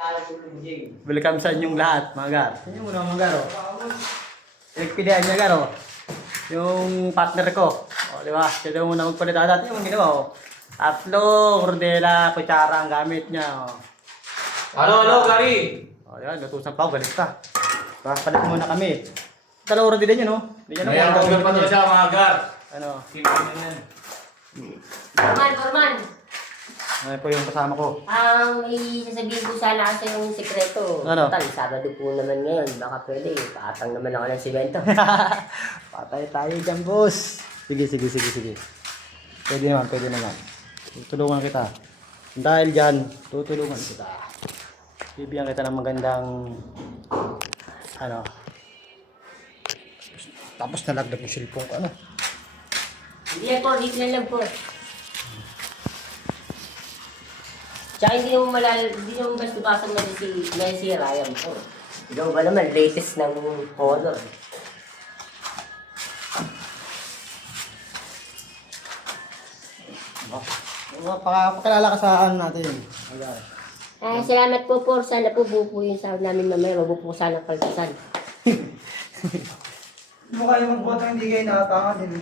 Welcome sa inyong lahat, mga gar. Tingnan mo na, mga gar, oh. Pinagpilihan niya, gar, oh. Yung partner ko. O, di ba? Siya daw muna magpalita dati. Yung ginawa, oh. Tatlo, kordela, kutsara ang gamit niya, oh. Ano, Gary? O, yan, lutusan pa, galit ka. Papalit muna kami. Dalawa rin din yun, oh. Hindi niya May naman ang pa daw siya, mga gar. Ano? Simple na yan. Forman. Ano po yung kasama ko? Ang isasabihin ko sana kasi yung sekreto. Ano? Total, Sabado po naman ngayon. Baka pwede. Paatang naman ako ng simento. Patay tayo dyan, boss. Sige. Pwede naman. Tutulungan kita. Dahil dyan, tutulungan kita. Bibigyan kita ng magandang ano. Tapos nalagdag yung cellphone ko, ano. Hindi yan po, dito lang po. Tsaka hindi mo bastukasan na si Ryan po. Ikaw ba naman, latest ng Honor. Pakilala ka sa ano natin. Salamat po po. Sana po buo po yung sahod namin mamaya. Wag po sana kaltasan. Mukha yung magboto hindi kayo nakatanga din.